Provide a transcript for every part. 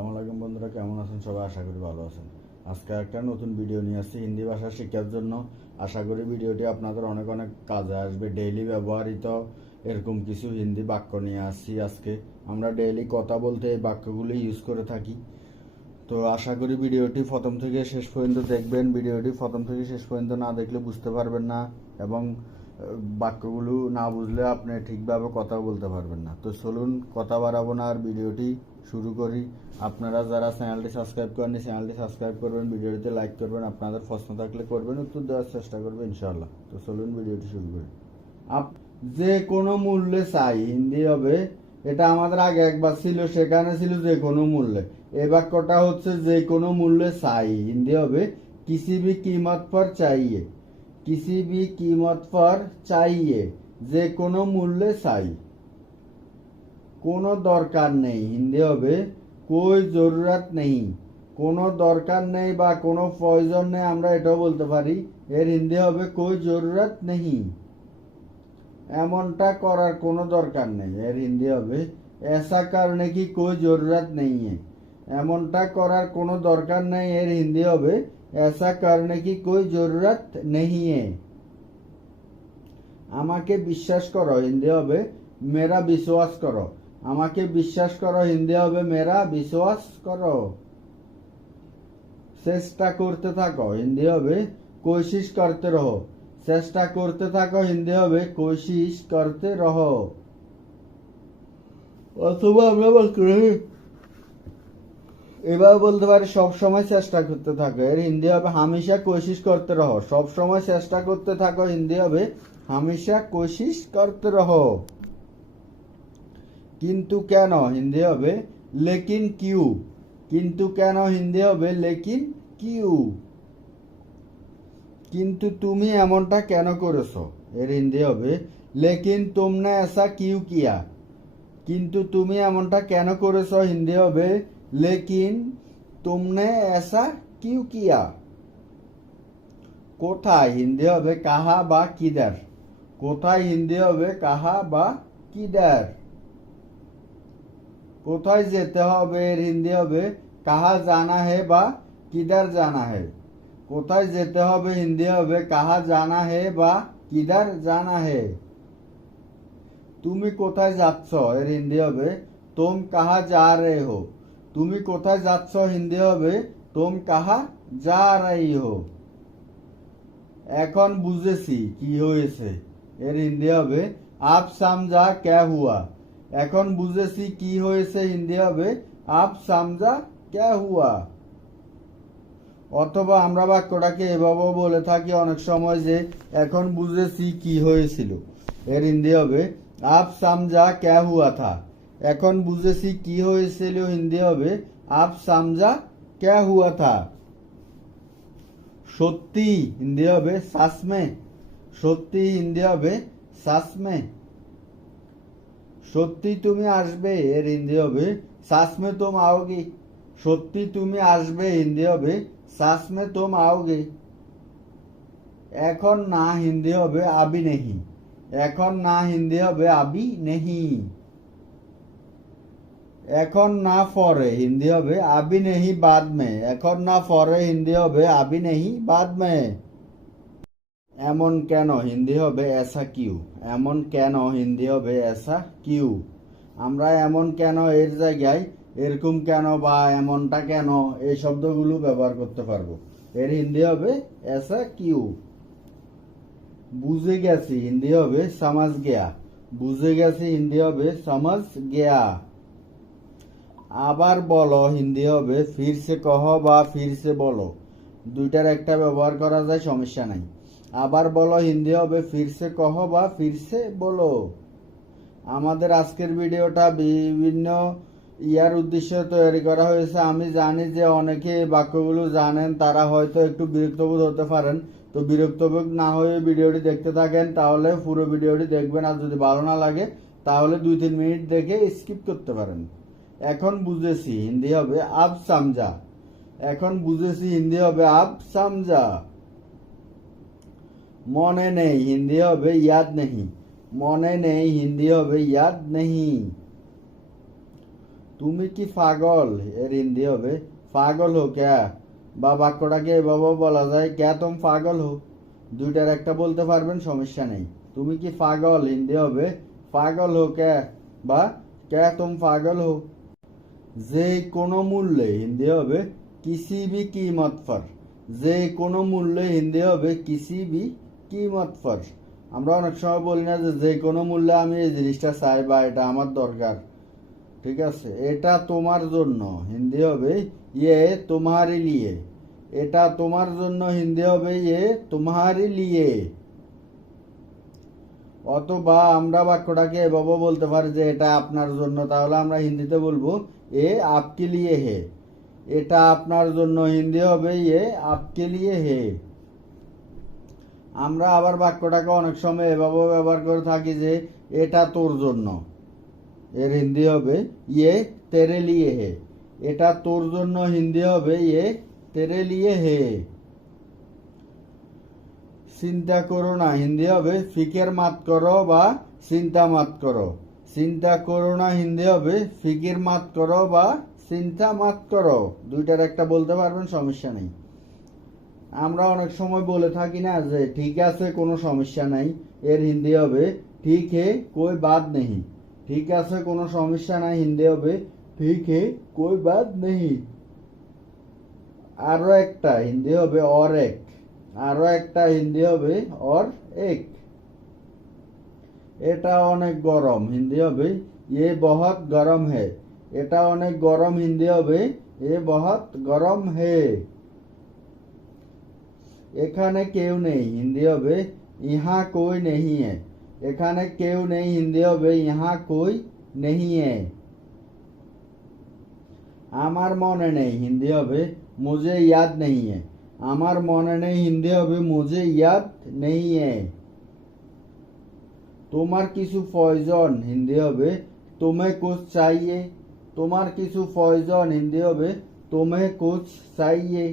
আসসালামু আলাইকুম বন্ধুরা কেমন আছেন সবাই আশা করি ভালো আছেন আজকে একটা নতুন ভিডিও নিয়ে আসছি হিন্দি ভাষা শেখার জন্য আশা করি ভিডিওটি আপনাদের অনেক অনেক কাজে আসবে ডেইলি ব্যবহৃত এরকম কিছু হিন্দি বাক্য নিয়ে আসছি আজকে আমরা ডেইলি কথা বলতে এই বাক্যগুলি ইউজ করে থাকি তো আশা করি ভিডিওটি প্রথম থেকে শেষ পর্যন্ত দেখবেন ভিডিওটি প্রথম থেকে শেষ পর্যন্ত না দেখলে বুঝতে পারবেন না এবং বাক্যগুলো না বুঝলে আপনি ঠিকভাবে কথা বলতে পারবেন না তো চলুন কথা বাড়াবো না আর ভিডিওটি শুরু করি আপনারা যারা চ্যানেলটি সাবস্ক্রাইব করেন চ্যানেলটি সাবস্ক্রাইব করবেন ভিডিওটিতে লাইক করবেন আপনাদের প্রশ্ন থাকলে করবেন উত্তর দেওয়ার চেষ্টা করবেন ইনশাল্লাহ তো চলুন ভিডিওটি শুরু করি আপ যে কোনো মূল্যে চাই হিন্দি হবে এটা আমাদের আগে একবার ছিল সেখানে ছিল যে কোনো মূল্যে এ বাক্যটা হচ্ছে যে কোনো মূল্যে চাই হিন্দি হবে কিসি ভি কিমত পর চাইয়ে किसी বি কিমত ফর चाहिए যে কোনো মূল্যে চাই কোনো দরকার নেই হিন্দি হবে কই জরুরাত নেই কোনো দরকার নেই বা কোনো প্রয়োজন নেই আমরা এটাও বলতে পারি এর হিন্দি হবে কই জরুরাত নেই এমনটা করার কোনো দরকার নেই এর হিন্দি হবে এসা কারণে কি কই জরুরাত নেই এমনটা করার কোনো দরকার নেই এর হিন্দি হবে ऐसा करने की कोई ज़रूरत नहीं है আমাকে বিশ্বাস করো হিন্দি হবে মেরা বিশ্বাস করো আমাকে বিশ্বাস করো হিন্দি হবে মেরা বিশ্বাস করো চেষ্টা করতে থাকো হিন্দি হবে কোশিস করতে রহো চেষ্টা করতে থাকো হিন্দি হবে কোশিস করতে রহো অথবা আমরা বলতে এবার বলতে পারি সবসময় চেষ্টা করতে থাকো এর হিন্দি হবে হামেশা কোশিশ করতে রহো সবসময় চেষ্টা করতে থাকো হিন্দি হবে হামেশা কোশিশ করতে রহো কিন্তু কেন হিন্দি হবে লেকিন কিউ কিন্তু কেন হিন্দি হবে লেকিন কিউ কিন্তু তুমি এমনটা কেন করেছো এর হিন্দি হবে লেকিন তোমরা এসা কিউ কিয়া কিন্তু তুমি এমনটা কেন করেছো হিন্দি হবে लेकिन तुमने ऐसा क्यों किया কোথায় হিন্দি হবে কাহা বা কিদার কোথায় হিন্দি হবে কাহা বা কিদার কোথায় যেতে হবে এর হিন্দি হবে কাহা জানা হে বা কিদার জানা হে কোথায় যেতে হবে হিন্দি হবে কাহা জানা হে বা কিদার জানা হে তুমি কোথায় যাচ্ছ এর হিন্দি হবে তোম কাহা যা রে হো তুমি কোথায় যাচ্ছ হিন্দি হবে তোম কাহা যা রাই হো এখন বুঝেছি কি হয়েছে এর হিন্দি হবে আপ সামজা ক্যা হুয়া এখন বুঝেছি কি হয়েছে হিন্দি হবে আপ সামজা ক্যা হুয়া অথবা আমরা বাক্যটাকে এভাবে বলে থাকি অনেক সময় যে এখন বুঝেছি কি হয়েছিল এর হিন্দি হবে আপ সামজা ক্যা হুয়া থা এখন বুঝেছি কি হয়েছিল হিন্দি হবে আপ সামজা কে হুয়া থা সত্যি হিন্দি হবে সাসমে সত্যি হিন্দি হবে সাসমে সত্যি তুমি আসবে এর হিন্দি হবে সাসমে তোম আওগে সত্যি তুমি আসবে হিন্দি হবে সাসমে তোম আওগে এখন না হিন্দি হবে আবি নেহি এখন না হিন্দি হবে আবি নেহি এখন না পরে হিন্দি হবে আবি নেহি বাদ মে এখন না পরে হিন্দি হবে আবি নেহি বাদ মে এমন কেন হিন্দি হবে এসা কিউ এমন কেন হিন্দি হবে এসা কিউ আমরা এমন কেন এর জায়গায় এরকম কেন বা এমনটা কেন এই শব্দগুলো ব্যবহার করতে পারবো এর হিন্দি হবে এসা কিউ বুঝে গেছি হিন্দি হবে সমাজ গেয়া বুঝে গেছি হিন্দি হবে সমাজ গেয়া আবার বলো হিন্দি হবে ফিরসে কহ বা ফিরসে বলো দুইটার একটা ব্যবহার করা যায় সমস্যা নাই আবার বলো হিন্দি হবে ফিরসে কহ বা ফিরসে বলো আমাদের আজকের ভিডিওটা বিভিন্ন ইয়ার উদ্দেশ্যে তৈরি করা হয়েছে আমি জানি যে অনেকে বাক্যগুলো জানেন তারা হয়তো একটু বিরক্তবোধ হতে পারেন তো বিরক্তবোধ না হয়ে ভিডিওটি দেখতে থাকেন তাহলে পুরো ভিডিওটি দেখবেন আর যদি ভালো না লাগে তাহলে দুই তিন মিনিট দেখে স্কিপ করতে পারেন এখন বুঝেছি হিন্দি হবে আপ সামজা এখন বুঝেছি হিন্দি হবে আপ সামজা মনে নেই হিন্দি হবে ইয়াদ নেই মনে নেই হিন্দি হবে ইয়াদ নেই তুমি কি পাগল এর হিন্দি হবে পাগল হো ক্যা বা বাক্যটাকে এভাবেও বলা যায় ক্যা তুম পাগল হো দুইটার একটা বলতে পারবেন সমস্যা নেই তুমি কি পাগল হিন্দি হবে পাগল হো ক্যা বা ক্যা তুম পাগল হো যে কোনো মূল্যে হিন্দি হবে কিসি বি কিমত ফর যে কোনো মূল্যে হিন্দি হবে কিসি বি কিমত ফর আমরা অনেক সময় বলি না যে যে কোনো মূল্যে আমি এই জিনিসটা চাই বা এটা আমার দরকার ঠিক আছে এটা তোমার জন্য হিন্দি হবে ইয়ে তোমারই লিয়ে এটা তোমার জন্য হিন্দি হবে ইয়ে তোমারই লিয়ে অথবা আমরা বাক্যটাকে এভাবে বলতে পারি যে এটা আপনার জন্য তাহলে আমরা হিন্দিতে বলবো এ আপকে লিয়ে হে এটা আপনার জন্য হিন্দি হবে এ আপকে লিয়ে হে আমরা আবার বাক্যটাকে অনেক সময় এভাবে ব্যবহার করে থাকি যে এটা তোর জন্য এর হিন্দি হবে ইয়ে তেরে লিয়ে হে এটা তোর জন্য হিন্দি হবে ইয়ে তেরে লিয়ে হে চিন্তা করো না হিন্দি হবে ফিকের মাত করো বা চিন্তা মাত করো চিন্তা করো না হিন্দি হবে ফিকির মাত করো বা চিন্তা মাত করো দুইটার একটা বলতে পারবেন সমস্যা নেই আমরা অনেক সময় বলে থাকি না যে ঠিক আছে কোনো সমস্যা নাই এর হিন্দি হবে ঠিক হে কই বাদ নেই ঠিক আছে কোনো সমস্যা নাই হিন্দি হবে ঠিক হে কই বাদ নেই আরও একটা হিন্দি হবে অর এক আরও একটা হিন্দি হবে অর এক এটা অনেক গরম হিন্দি হবে এ বহুত গরম হে এটা অনেক গরম হিন্দি হবে এ বহুত গরম হে এখানে কেউ নেই হিন্দি হবে ইহা कोई नहीं है এখানে কেউ নেই হিন্দি হবে ইহা कोई नहीं है আমার মনে নেই হিন্দি হবে মুঝে याद नहीं है আমার মনে নেই হিন্দি হবে মুঝে ইয়াদ নেই তোমার কিছু ফয়জন হিন্দি হবে তোমে কোচ চাইয়ে তোমার কিছু ফয়জন হিন্দি হবে তোমে কোচ চাইয়ে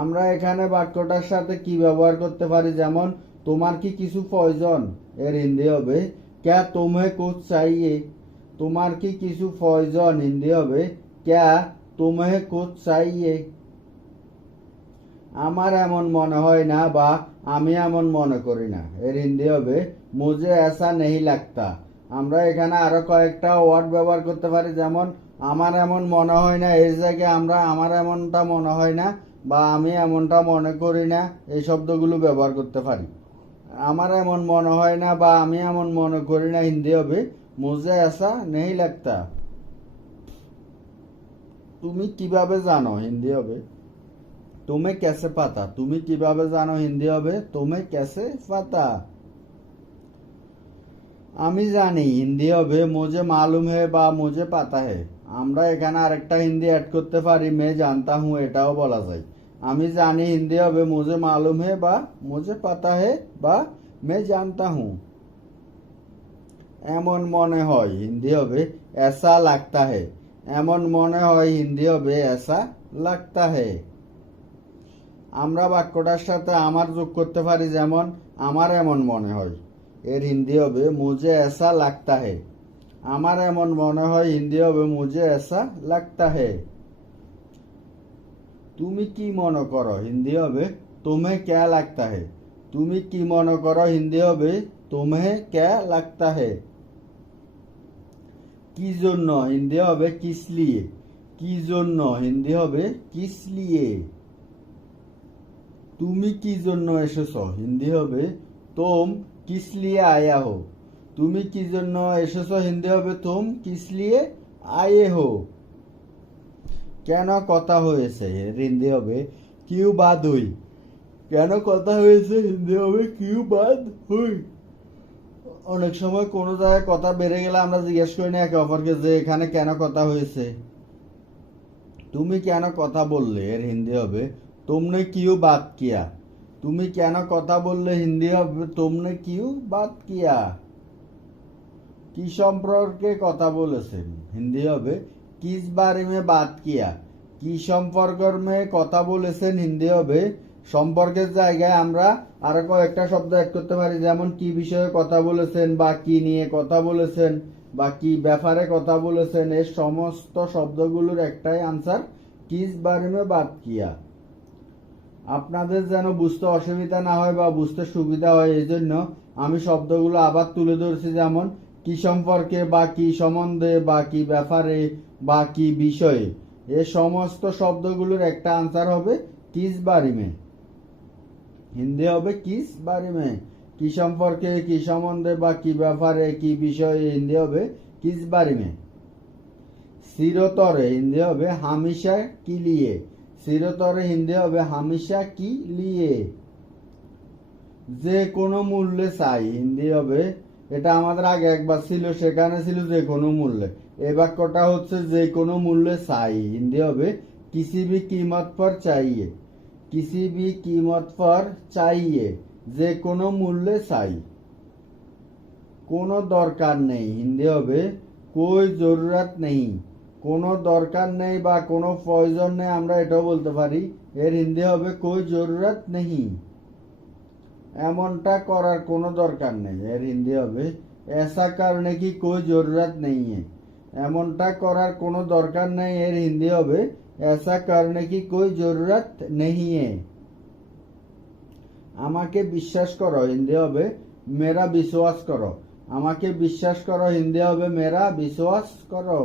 আমরা এখানে বাক্যটার সাথে কি ব্যবহার করতে পারি যেমন তোমার কি কিছু ফয়জন এর হিন্দি হবে ক্যা তোমে কোচ চাইয়ে তোমার কি কিছু ফয়জন হিন্দি হবে ক্যা তোমে কোচ চাইয়ে আমার এমন মনে হয় না বা আমি এমন মনে করি না এর হিন্দি হবে মুজে এসা নেহি লাগতা আমরা এখানে আরো কয়েকটা ওয়ার্ড ব্যবহার করতে পারি যেমন আমার এমন মনে হয় না এর জায়গায় আমরা আমার এমনটা মনে হয় না বা আমি এমনটা মনে করি না এই শব্দগুলো ব্যবহার করতে পারি আমার এমন মনে হয় না বা আমি এমন মনে করি না হিন্দি হবে মুজে এসা নেহি লাগতা তুমি কিভাবে জানো হিন্দি হবে তুমি কেসে পাতা তুমি কিভাবে জানো হিন্দি হবে তুমি কেসে পাতা আমি জানি হিন্দি হবে মোজে মালুম হে বা মোজে পাতা হে আমরা এখানে আরেকটা হিন্দি অ্যাড করতে পারি মে জানতা হুঁ এটাও বলা যায় আমি জানি হিন্দি হবে মোজে মালুম হে বা মোজে পাতা হে বা মে জানতা হুঁ এমন মনে হয় হিন্দি হবে এসা লাগতা হে এমন মনে হয় হিন্দি হবে এসা লাগতা হে আমরা বাক্যটার সাথে আমার যোগ করতে পারি যেমন আমার এমন মনে হয় এর হিন্দি হবে মুজে এসা লাগতা হে আমার এমন মনে হয় হিন্দি হবে মুজে এসা লাগতা হে তুমি কি মনে করো হিন্দি হবে তোমে ক্যা লাগতা হে তুমি কি মনে করো হিন্দি হবে তোমে ক্যা লাগতা হে কি জন্য হিন্দি হবে কিসলিয়ে কি জন্য হিন্দি হবে কিসলিয়ে তুমি কি জন্য এসেছ হিন্দি হবে তোম কিসলিয়ে আয়া হো তুমি কি জন্য এসেছ হিন্দি হবে তোম কিসলিয়ে আয়ে হো কেন কথা হয়েছে হিন্দি হবে কিউ বাদ হই কেন কথা হয়েছে হিন্দি হবে কিউ বাদ হই অনেক সময় কোনো জায়গায় কথা বেড়ে গেলে আমরা জিজ্ঞেস করি না একে অপরকে যে এখানে কেন কথা হয়েছে তুমি কেন কথা বললে এর হিন্দি হবে তোমনে কিউ বাদ কিয়া তুমি কেন কথা বললে হিন্দি হবে তোমনে কিউ বাদ কিয়া কি সম্পর্কে কথা বলেছেন হিন্দি হবে কিস বারে মে বাদ কিয়া কি সম্পর্কর মে কথা বলেছেন হিন্দি হবে সম্পর্কের জায়গায় আমরা আরো কয়েকটা শব্দ অ্যাড করতে পারি যেমন কি বিষয়ে কথা বলেছেন বা কি নিয়ে কথা বলেছেন বা কি ব্যাপারে কথা বলেছেন এই সমস্ত শব্দগুলোর একটাই আনসার কিস বারে মে বাদ কিয়া আপনাদের যেন বুঝতে অসুবিধা না হয় বা বুঝতে সুবিধা হয় এই জন্য আমি শব্দগুলো আবার তুলে ধরছি যেমন কি সম্পর্কে বা কি সম্বন্ধে বা কি ব্যাপারে বা কি বিষয়ে এ সমস্ত শব্দগুলোর একটা আনসার হবে কিস বা হিন্দি হবে কিস বা কি সম্পর্কে কি সম্বন্ধে বা কি ব্যাপারে কি বিষয়ে হিন্দি হবে কিস বা চিরতরে হিন্দি হবে হামিশা কিলিয়ে চিরতরে হিন্দি হবে হামেশা কি লিয়ে যে কোনো মূল্যে চাই হিন্দি হবে এটা আমাদের আগে একবার ছিল সেখানে ছিল যে কোনো মূল্যে এ বাক্যটা হচ্ছে যে কোনো মূল্যে চাই হিন্দি হবে কিসি বি কিমত পর চাইয়ে কিসি বি কিমত পর চাইয়ে যে কোনো মূল্যে চাই কোনো দরকার নেই হিন্দি হবে কই জরুরাত নেই কোনো দরকার নেই বা কোনো প্রয়োজন নেই আমরা এটাও বলতে পারি এর হিন্দি হবে কই জরুরত নেই এমনটা করার কোনো দরকার নেই এর হিন্দি হবে এসা কারণে কি কই জরুরত নেই এমনটা করার কোনো দরকার নেই এর হিন্দি হবে এসা কারণে কি কই জরুরত নেই আমাকে বিশ্বাস করো হিন্দি হবে মেরা বিশ্বাস করো আমাকে বিশ্বাস করো হিন্দি হবে মেরা বিশ্বাস করো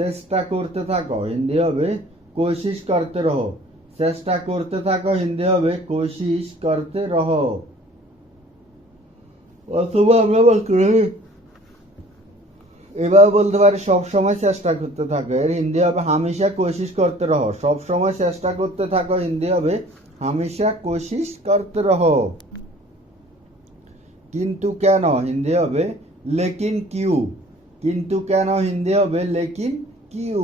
চেষ্টা করতে থাকো হিন্দি হবে কোশিস করতে রহো চেষ্টা করতে থাকো হিন্দি হবে কোশিস করতে রহো অথবা আমরা বলতে বলতে পারি সবসময় চেষ্টা করতে থাকো এর হিন্দি হবে হামেশা কোশিস করতে রহো সবসময় চেষ্টা করতে থাকো হিন্দি হবে হামেশা কোশিস করতে রহো কিন্তু কেন হিন্দি হবে লেকিন কিউ কিন্তু কেন হিন্দি হবে লেকিন কিউ